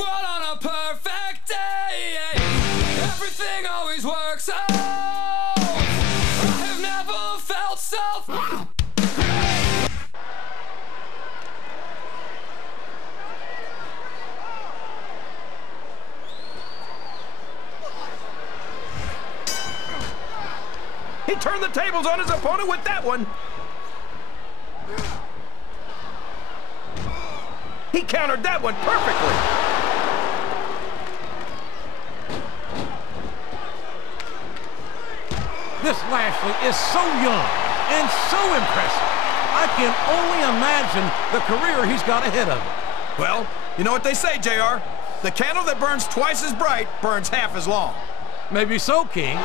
What on a perfect day, everything always works out. I have never felt so great. He turned the tables on his opponent with that one. He countered that one perfectly. This Lashley is so young and so impressive. I can only imagine the career he's got ahead of him. Well, you know what they say, JR. The candle that burns twice as bright burns half as long. Maybe so, King,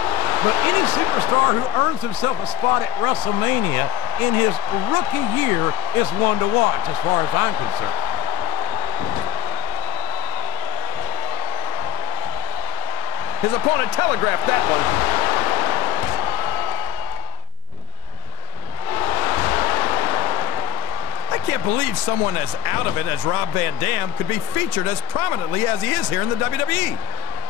but any superstar who earns himself a spot at WrestleMania in his rookie year is one to watch as far as I'm concerned. His opponent telegraphed that one. I can't believe someone as out of it as Rob Van Dam could be featured as prominently as he is here in the WWE.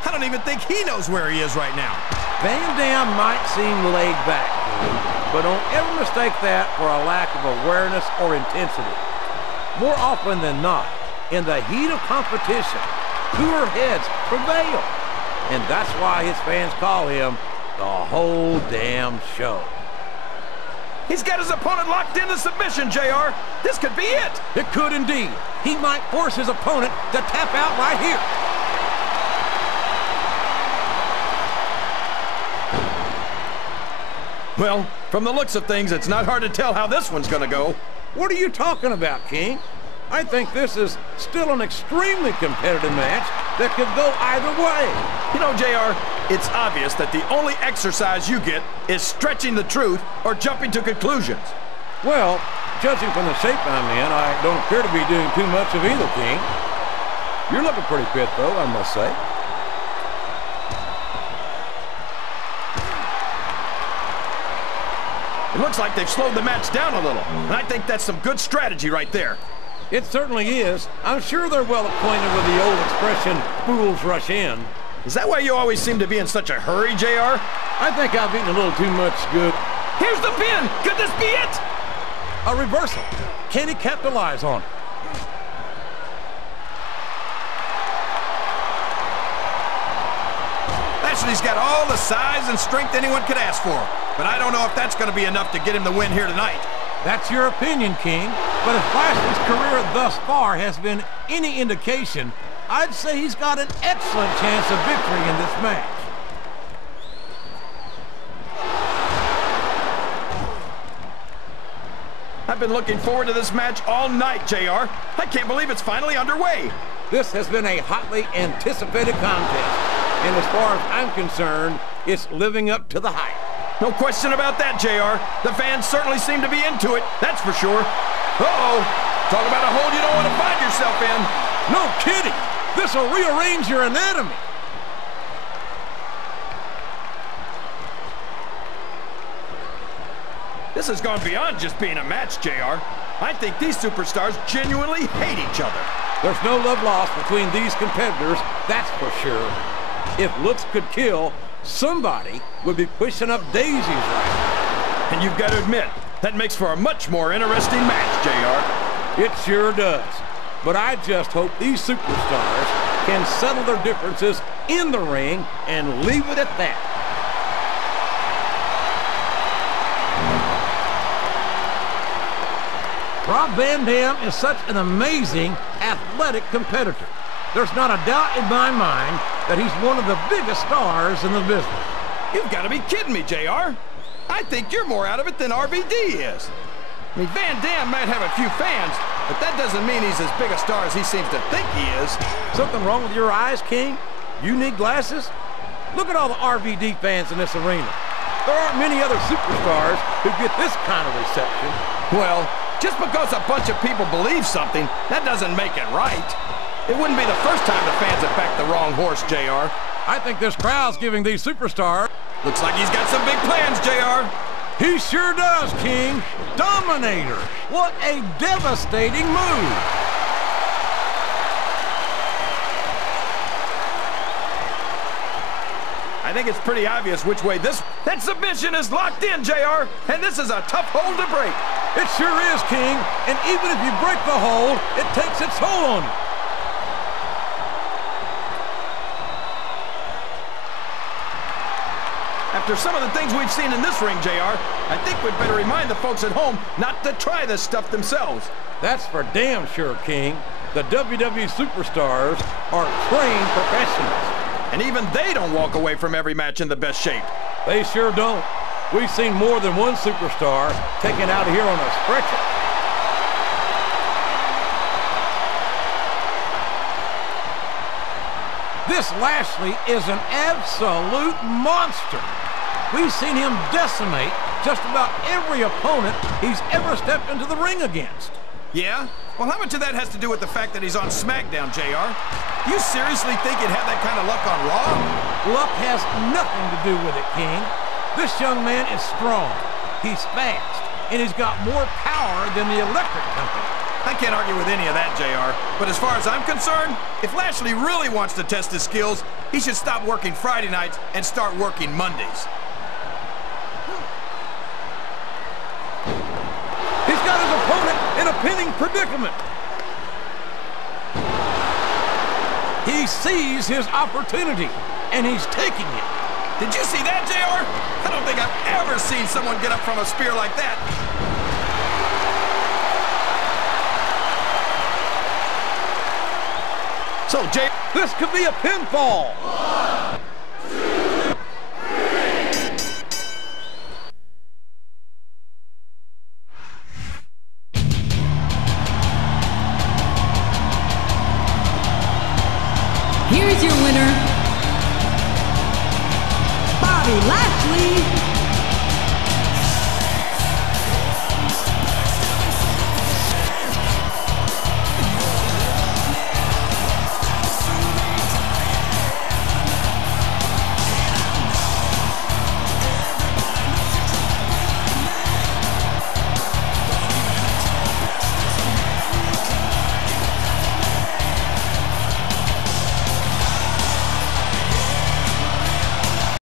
I don't even think he knows where he is right now. Van Dam might seem laid back, but don't ever mistake that for a lack of awareness or intensity. More often than not, in the heat of competition, cooler heads prevail. And that's why his fans call him the whole damn show. He's got his opponent locked into submission, JR. This could be it. It could indeed. He might force his opponent to tap out right here. Well, from the looks of things, it's not hard to tell how this one's gonna go. What are you talking about, King? I think this is still an extremely competitive match that could go either way. You know, JR, it's obvious that the only exercise you get is stretching the truth or jumping to conclusions. Well, judging from the shape I'm in, I don't appear to be doing too much of either, King. You're looking pretty fit, though, I must say. It looks like they've slowed the match down a little, and I think that's some good strategy right there. It certainly is. I'm sure they're well acquainted with the old expression, fools rush in. Is that why you always seem to be in such a hurry, JR? I think I've eaten a little too much good. Here's the pin! Could this be it? A reversal. Can he capitalize on it? Lashley's got all the size and strength anyone could ask for, but I don't know if that's going to be enough to get him the win here tonight. That's your opinion, King. But if Lashley's career thus far has been any indication, I'd say he's got an excellent chance of victory in this match. I've been looking forward to this match all night, JR. I can't believe it's finally underway. This has been a hotly anticipated contest, and as far as I'm concerned, it's living up to the hype. No question about that, JR. The fans certainly seem to be into it, that's for sure. Uh-oh. Talk about a hole you don't want to find yourself in. No kidding. This'll rearrange your anatomy. This has gone beyond just being a match, JR. I think these superstars genuinely hate each other. There's no love lost between these competitors, that's for sure. If looks could kill, somebody would be pushing up daisies right now. And you've got to admit, that makes for a much more interesting match, JR. It sure does. But I just hope these superstars can settle their differences in the ring and leave it at that. Rob Van Dam is such an amazing athletic competitor. There's not a doubt in my mind that he's one of the biggest stars in the business. You've got to be kidding me, JR. I think you're more out of it than RVD is. I mean, Van Dam might have a few fans, but that doesn't mean he's as big a star as he seems to think he is. Something wrong with your eyes, King? You need glasses? Look at all the RVD fans in this arena. There aren't many other superstars who get this kind of reception. Well, just because a bunch of people believe something, that doesn't make it right. It wouldn't be the first time the fans have backed the wrong horse, JR. I think this crowd's giving these superstars. Looks like he's got some big plans, JR. He sure does, King. Dominator. What a devastating move. think it's pretty obvious which way that submission is locked in, JR, and this is a tough hold to break. It sure is, King, and even if you break the hold, it takes its toll on you. After some of the things we've seen in this ring, JR, I think we'd better remind the folks at home not to try this stuff themselves. That's for damn sure, King. The WWE superstars are trained professionals. And even they don't walk away from every match in the best shape. They sure don't. We've seen more than one superstar taken out of here on a stretcher. This Lashley is an absolute monster. We've seen him decimate just about every opponent he's ever stepped into the ring against. Yeah? Well, how much of that has to do with the fact that he's on Smackdown, JR? Do you seriously think he'd have that kind of luck on Raw? Luck has nothing to do with it, King. This young man is strong, he's fast, and he's got more power than the electric company. I can't argue with any of that, JR. But as far as I'm concerned, if Lashley really wants to test his skills, he should stop working Friday nights and start working Mondays. He's got his opponent in a pinning predicament. He sees his opportunity, and he's taking it. Did you see that, JR? I don't think I've ever seen someone get up from a spear like that. So, this could be a pinfall. 1, 2, 3. Here is your winner, Bobby Lashley.